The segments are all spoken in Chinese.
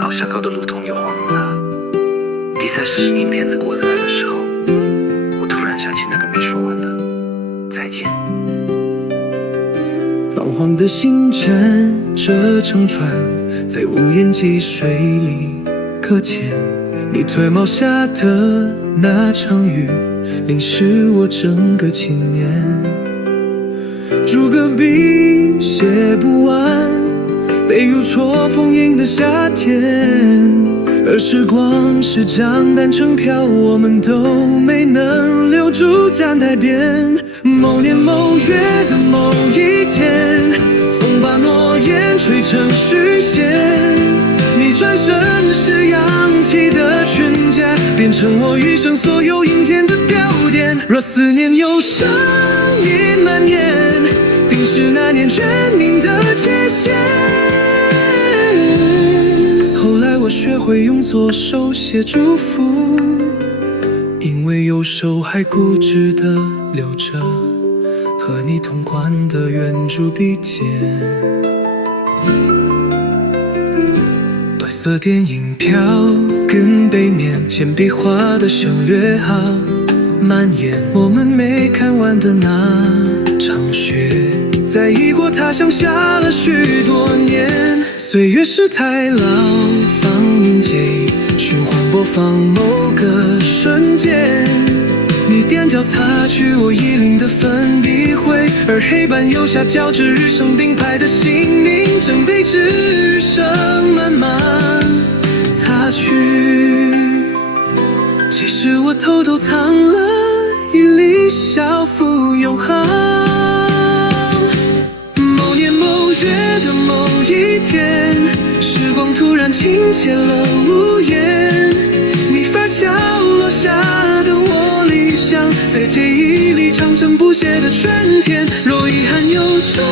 好像搞得路通又荒了。第30年片子过载的时候，我突然想起那个没说完的再见。泛黄的星辰，这乘船在无言积水里搁浅。你褪毛下的那场雨，淋湿我整个青年。煮个笔写不完，被如戳封印的夏天。而时光是张单程票，我们都没能留住站台边。某年某月的某一天，风把诺言吹成虚线。你转身时扬起的拳甲，变成我余生所有阴天的标点。若思念有声音蔓延，定是那年全名的界限。后来我学会用左手写祝福，因为右手还固执地留着和你同款的圆珠笔尖。白色电影票跟背面铅笔画的省略号蔓延，我们没看完的那场雪，在异国他乡下了许多年。岁月是太老，放映机循环播放某个瞬间。你踮脚擦去我衣领的粉笔灰，而黑板右下角着日生并排的姓名，正被只剩慢慢擦去。其实我偷偷藏了一粒小腹永恒。某年某月的某一天，时光突然倾斜了屋檐，你发胶落下的我理想，在记忆里长盛不懈的春天。若遗憾有重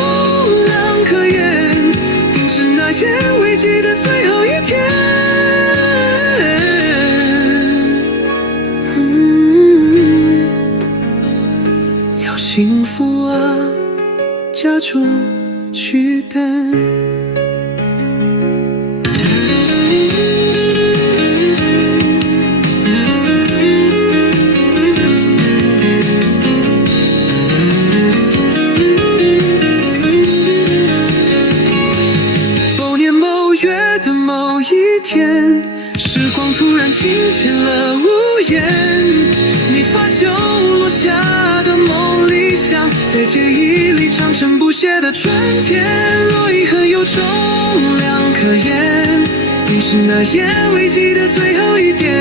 量可言，定是那些未记的最后一天。要幸福啊，加重去担。某一天，时光突然倾斜了屋檐，你发胶落下的梦理想，在记忆里长盛不懈的春天。若遗憾有重量可言，定是那烟未记的最后一点。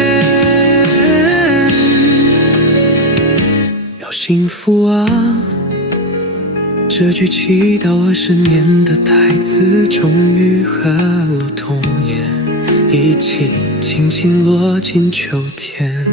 要幸福啊，这句祈祷20年的台词，终于和了童年一起轻轻落进秋天。